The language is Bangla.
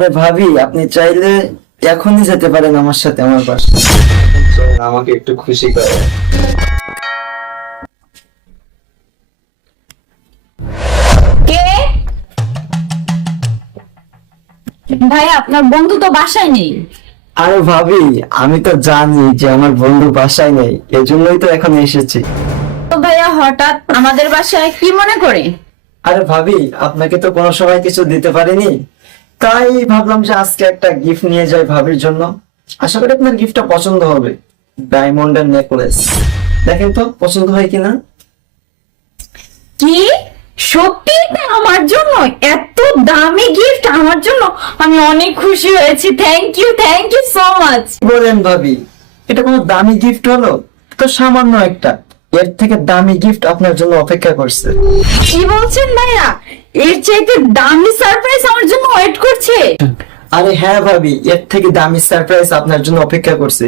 আরে ভাবি, আপনি চাইলে এখনই যেতে পারেন আমার সাথে আমার বাসায়। আমাকে একটু খুশি করে। কে? ভাই, আপনার বন্ধু তো বাসায় নেই। আরে ভাবি, আমি তো জানি যে আমার বন্ধু বাসায় নেই, এজন্যই তো এখন এসেছি। তো ভাইয়া হঠাৎ আমাদের বাসায় কি মনে করে? আরে ভাবি, আপনাকে তো কোনো সময় কিছু দিতে পারিনি, তাই ভাবলাম যে আজকে একটা গিফট নিয়ে যাই ভাবির জন্য। আশা করি আপনার গিফটটা পছন্দ হবে। ডায়মন্ডের নেকলেস, দেখেন তো পছন্দ হয় কিনা। কি? সত্যি এটা আমার জন্য? এত দামি গিফট আমার জন্য? আমি অনেক খুশি হয়েছি। Thank you so much. বলেন ভাবি, এটা কোনো দামি গিফট হলো? তো সামান্য একটা, এর থেকে দামি গিফট আপনার জন্য অপেক্ষা করছে। কি বলছেন ভাইয়া? এর চাইতে দামি সারপ্রাইজ আমার জন্য ওয়েট করছে? আরে হ্যাঁ ভাবি, এর থেকে দামি সারপ্রাইজ আপনার জন্য অপেক্ষা করছে।